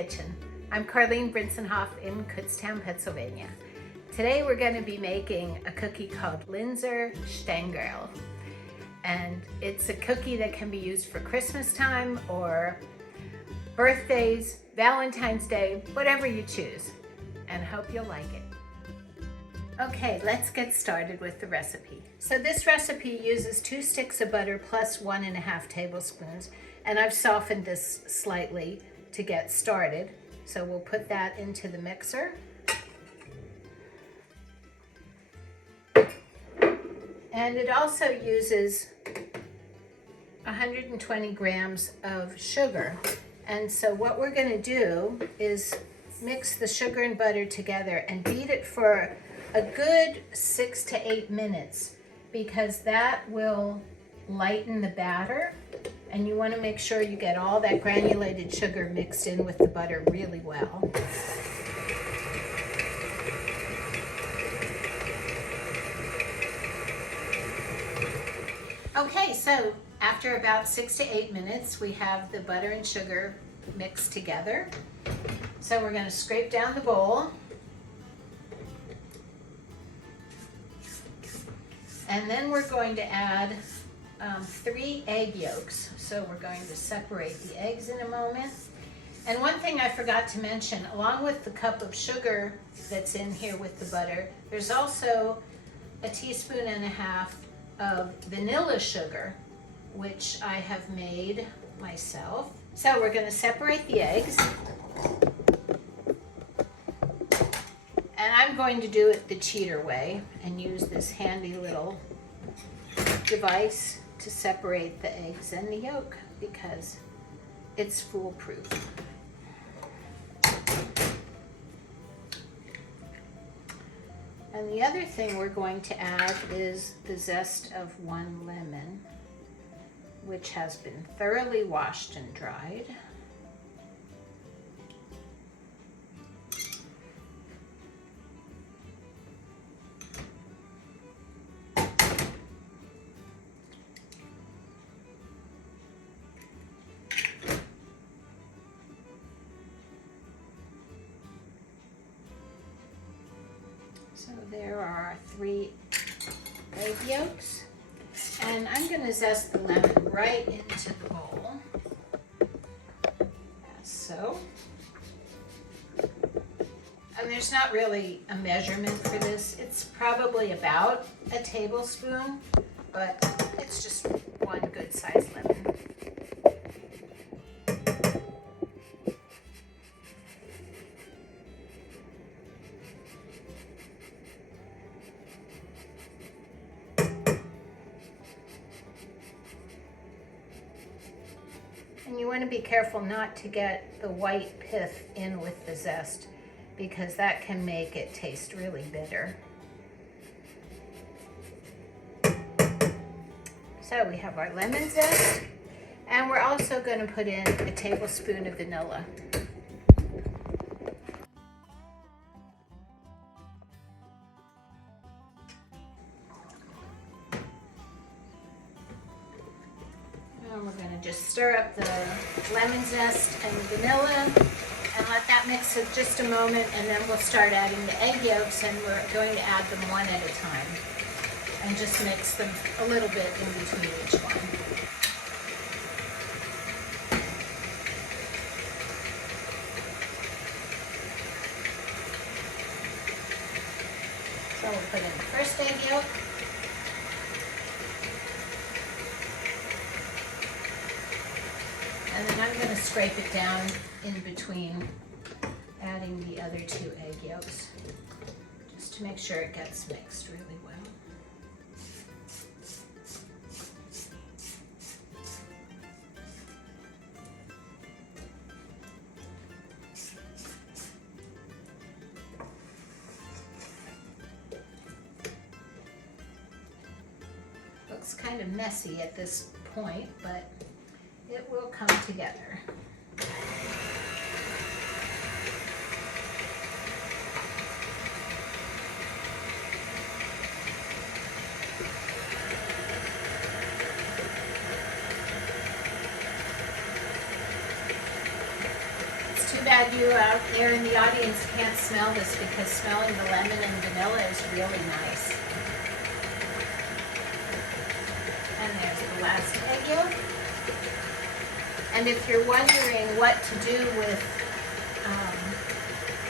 kitchen. I'm Karlene Brintzenhoff in Kutztown, Pennsylvania. Today we're going to be making a cookie called Linzer Stangerl. And it's a cookie that can be used for Christmas time or birthdays, Valentine's Day, whatever you choose. And hope you'll like it. Okay, let's get started with the recipe. So this recipe uses 2 sticks of butter plus 1.5 tablespoons. And I've softened this slightly to get started. So we'll put that into the mixer. And it also uses 120 grams of sugar. And so what we're going to do is mix the sugar and butter together and beat it for a good 6 to 8 minutes, because that will lighten the batter. And you want to make sure you get all that granulated sugar mixed in with the butter really well. Okay, so after about 6 to 8 minutes, we have the butter and sugar mixed together. So we're going to scrape down the bowl. And then we're going to add 3 egg yolks. So we're going to separate the eggs in a moment. And one thing I forgot to mention, along with the cup of sugar that's in here with the butter, there's also 1.5 teaspoons of vanilla sugar, which I have made myself. So we're going to separate the eggs. And I'm going to do it the cheater way and use this handy little device to separate the eggs and the yolk because it's foolproof. And the other thing we're going to add is the zest of 1 lemon, which has been thoroughly washed and dried. So there are 3 egg yolks, and I'm going to zest the lemon right into the bowl, as so. And there's not really a measurement for this. It's probably about a tablespoon, but it's just 1 good sized lemon. And you want to be careful not to get the white pith in with the zest, because that can make it taste really bitter. So we have our lemon zest, and we're also going to put in a tablespoon of vanilla. And we're going to just stir up the lemon zest and the vanilla and let that mix for just a moment, and then we'll start adding the egg yolks, and we're going to add them 1 at a time and just mix them a little bit in between each one. So we'll put in the first egg yolk. And then I'm going to scrape it down in between adding the other 2 egg yolks, just to make sure it gets mixed really well. Looks kind of messy at this point, but it will come together. too bad you you out there in the audience can't smell this because smelling the lemon and vanilla is really nice. And there's the last egg yolk. And if you're wondering what to do with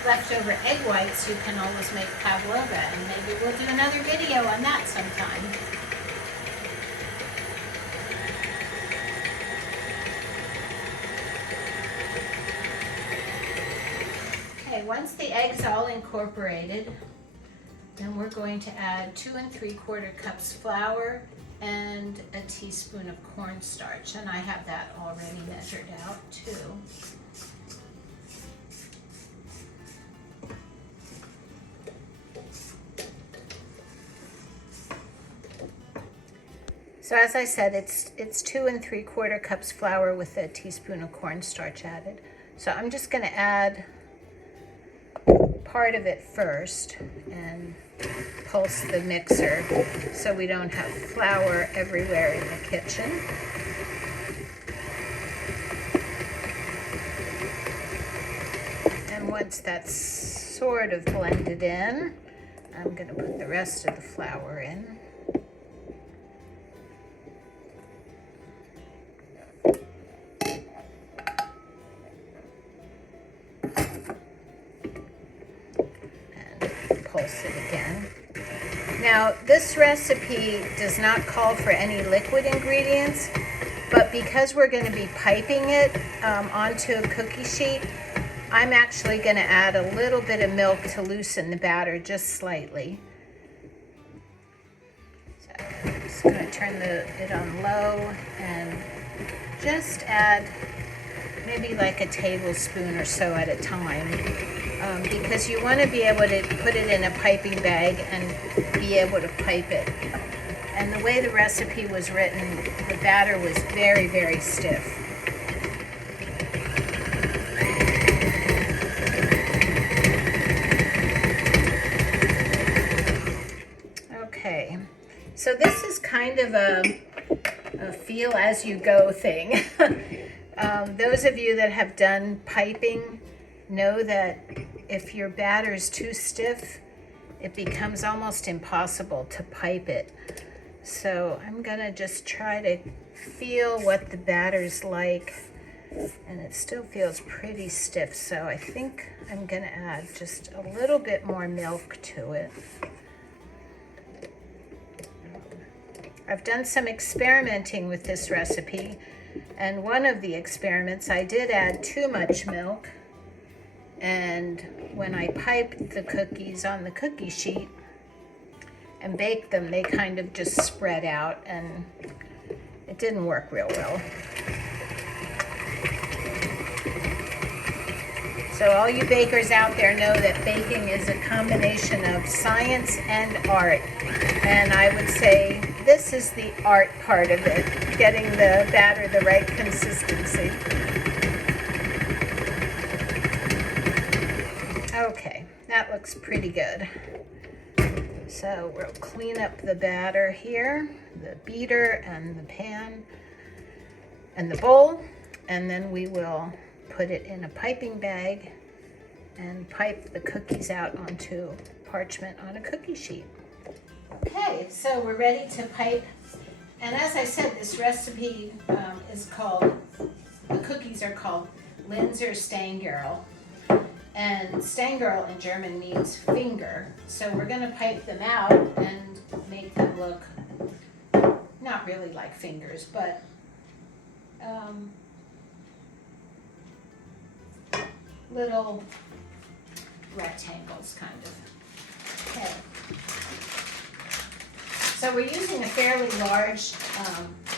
leftover egg whites, you can always make pavlova, and maybe we'll do another video on that sometime. Okay, once the egg's all incorporated, then we're going to add 2 3/4 cups flour and a teaspoon of cornstarch, and I have that already measured out too. So as I said, it's 2 3/4 cups flour with a teaspoon of cornstarch added. So I'm just going to add part of it first and pulse the mixer so we don't have flour everywhere in the kitchen. And once that's sort of blended in, I'm going to put the rest of the flour in. Pulse it again. Now, this recipe does not call for any liquid ingredients, but because we're going to be piping it onto a cookie sheet, I'm actually going to add a little bit of milk to loosen the batter just slightly. So I'm just going to turn it on low and just add maybe like a tablespoon or so at a time. Because you want to be able to put it in a piping bag and be able to pipe it. And the way the recipe was written, the batter was very, very stiff. Okay, so this is kind of a feel as you go thing. Those of you that have done piping know that if your batter is too stiff, it becomes almost impossible to pipe it. So I'm gonna just try to feel what the batter's like, and it still feels pretty stiff, so I think I'm gonna add just a little bit more milk to it. I've done some experimenting with this recipe, and one of the experiments I did add too much milk. And when I piped the cookies on the cookie sheet and baked them, they kind of just spread out, and it didn't work real well. So all you bakers out there know that baking is a combination of science and art. And I would say this is the art part of it, getting the batter the right consistency. Okay, that looks pretty good. So we'll clean up the batter here, the beater and the pan and the bowl, and then we will put it in a piping bag and pipe the cookies out onto parchment on a cookie sheet. Okay, so we're ready to pipe. And as I said, this recipe is called, the cookies are called Linzer Stangerl. And Stangerl in German means finger. So we're going to pipe them out and make them look not really like fingers, but little rectangles kind of. Okay. So we're using a fairly large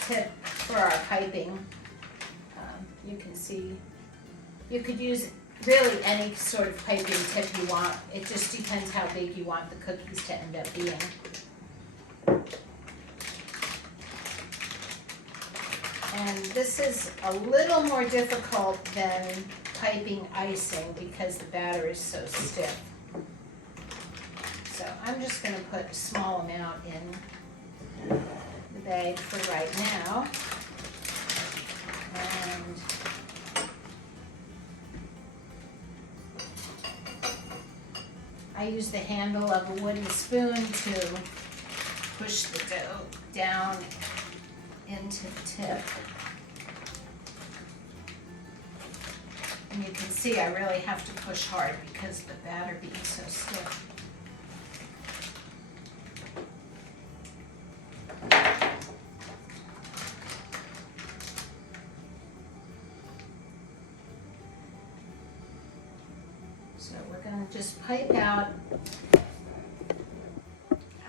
tip for our piping. You can see, you could use really any sort of piping tip you want. It just depends how big you want the cookies to end up being. And this is a little more difficult than piping icing because the batter is so stiff. So I'm just going to put a small amount in the bag for right now. And I use the handle of a wooden spoon to push the dough down into the tip. And you can see I really have to push hard because of the batter being so stiff. So we're going to just pipe out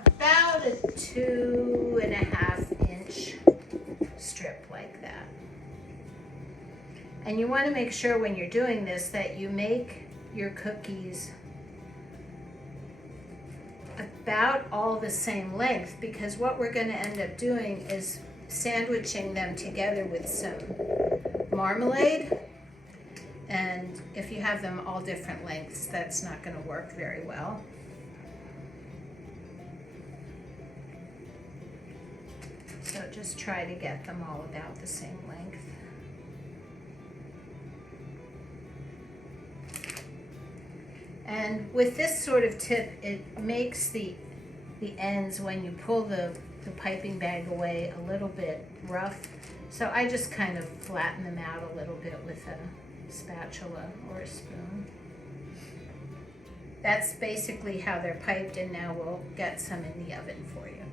about a 2.5 inch strip like that. And you want to make sure when you're doing this that you make your cookies about all the same length, because what we're going to end up doing is sandwiching them together with some marmalade. And if you have them all different lengths, that's not going to work very well. So just try to get them all about the same length. And with this sort of tip, it makes the ends, when you pull the piping bag away, a little bit rough. So I just kind of flatten them out a little bit with a spatula or a spoon. That's basically how they're piped, and now we'll get some in the oven for you.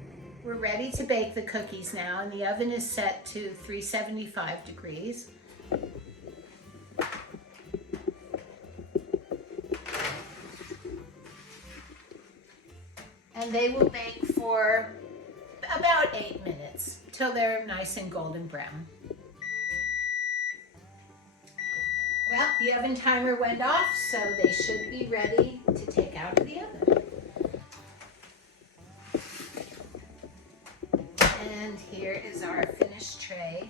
We're ready to bake the cookies now, and the oven is set to 375 degrees. And they will bake for about 8 minutes till they're nice and golden brown. Well, the oven timer went off, so they should be ready to take out of the oven. And here is our finished tray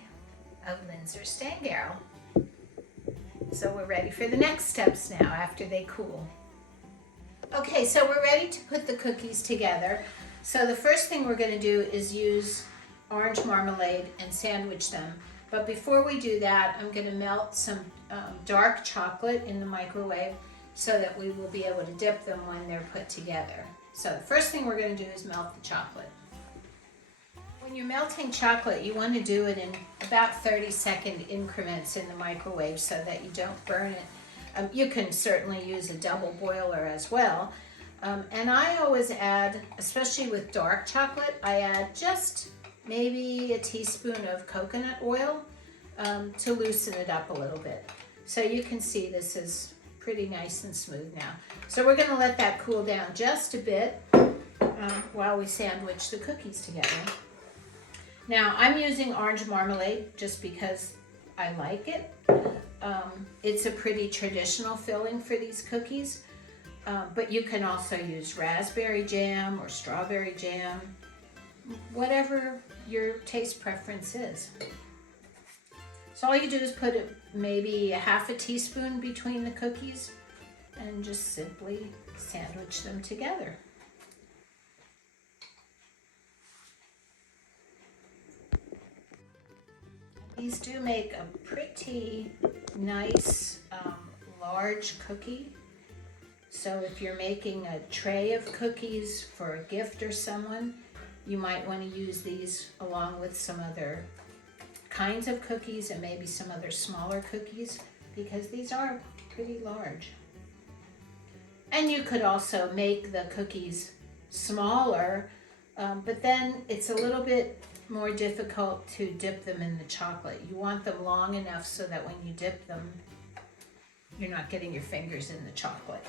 of Linzer Stangerl. So we're ready for the next steps now after they cool. Okay, so we're ready to put the cookies together. So the first thing we're going to do is use orange marmalade and sandwich them. But before we do that, I'm going to melt some dark chocolate in the microwave so that we will be able to dip them when they're put together. So the first thing we're going to do is melt the chocolate. When you're melting chocolate, you want to do it in about 30-second increments in the microwave so that you don't burn it. You can certainly use a double boiler as well. And I always add, especially with dark chocolate, I add just maybe a teaspoon of coconut oil to loosen it up a little bit. So you can see this is pretty nice and smooth now. So we're going to let that cool down just a bit while we sandwich the cookies together. Now I'm using orange marmalade just because I like it. It's a pretty traditional filling for these cookies, but you can also use raspberry jam or strawberry jam, whatever your taste preference is. So all you do is put maybe a half a teaspoon between the cookies and just simply sandwich them together. These do make a pretty nice large cookie. So if you're making a tray of cookies for a gift or someone, you might want to use these along with some other kinds of cookies and maybe some other smaller cookies, because these are pretty large. And you could also make the cookies smaller, but then it's a little bit more difficult to dip them in the chocolate. You want them long enough so that when you dip them, you're not getting your fingers in the chocolate.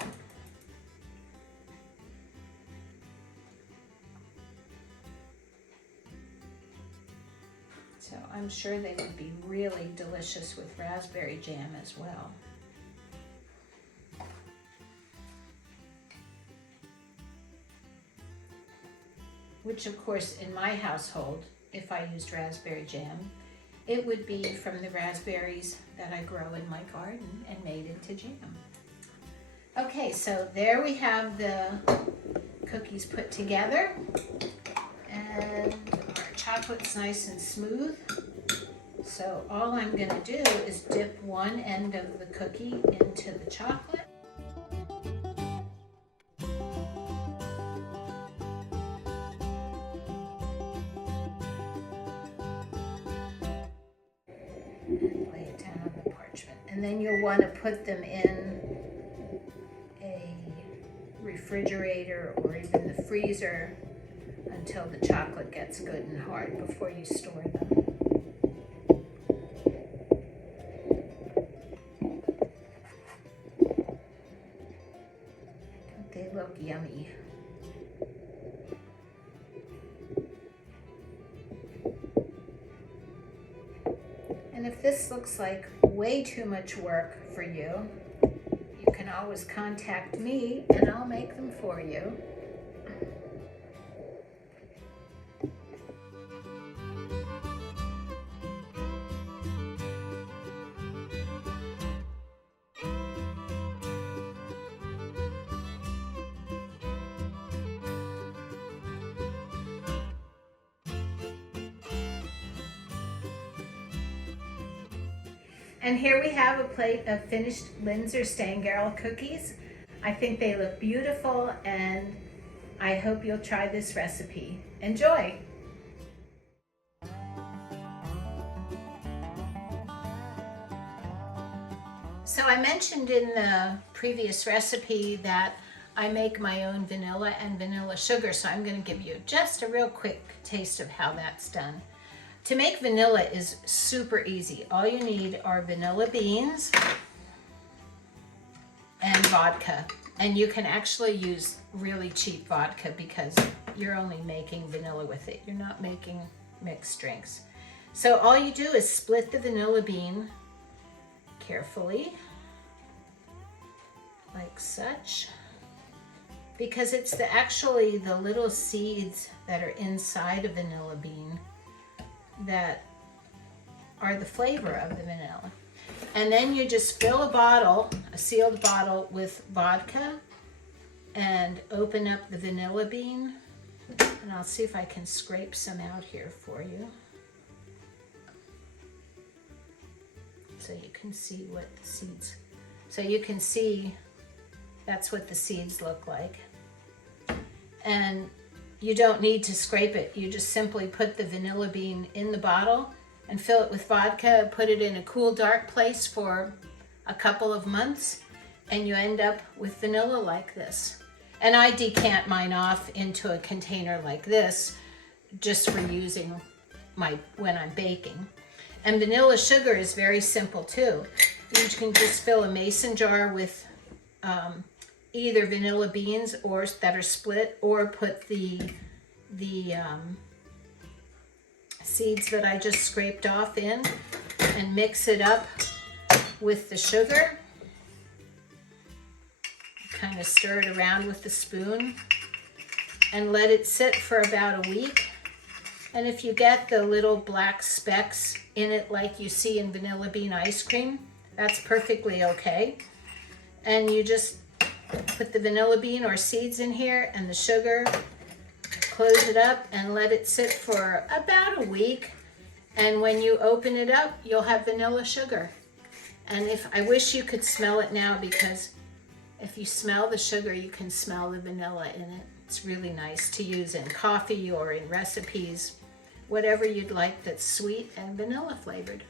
So I'm sure they would be really delicious with raspberry jam as well. Which of course in my household, if I used raspberry jam, it would be from the raspberries that I grow in my garden and made into jam. Okay, so there we have the cookies put together, and our chocolate's nice and smooth. So all I'm going to do is dip one end of the cookie into the chocolate. and lay it down on the parchment. And then you'll want to put them in a refrigerator or even the freezer until the chocolate gets good and hard before you store them. Don't they look yummy? And if this looks like way too much work for you, you can always contact me and I'll make them for you. And here we have a plate of finished Linzer Stangerl cookies. I think they look beautiful and I hope you'll try this recipe. Enjoy! So I mentioned in the previous recipe that I make my own vanilla and vanilla sugar, so I'm going to give you just a real quick taste of how that's done. To make vanilla is super easy. All you need are vanilla beans and vodka. And you can actually use really cheap vodka because you're only making vanilla with it. You're not making mixed drinks. So all you do is split the vanilla bean carefully, like such, because it's actually the little seeds that are inside a vanilla bean that are the flavor of the vanilla. And then you just fill a bottle, a sealed bottle, with vodka and open up the vanilla bean. And I'll see if I can scrape some out here for you, so you can see what the seeds, so you can see that's what the seeds look like. And you don't need to scrape it. You just simply put the vanilla bean in the bottle and fill it with vodka, put it in a cool, dark place for a couple of months, and you end up with vanilla like this. And I decant mine off into a container like this just for using when I'm baking. And vanilla sugar is very simple too. You can just fill a mason jar with either vanilla beans or that are split, or put the seeds that I just scraped off in and mix it up with the sugar. Kind of stir it around with the spoon and let it sit for about a week. And if you get the little black specks in it like you see in vanilla bean ice cream, that's perfectly okay. And you just put the vanilla bean or seeds in here and the sugar, close it up and let it sit for about a week. And when you open it up, you'll have vanilla sugar. And I wish you could smell it now, because if you smell the sugar, you can smell the vanilla in it. It's really nice to use in coffee or in recipes, whatever you'd like that's sweet and vanilla flavored.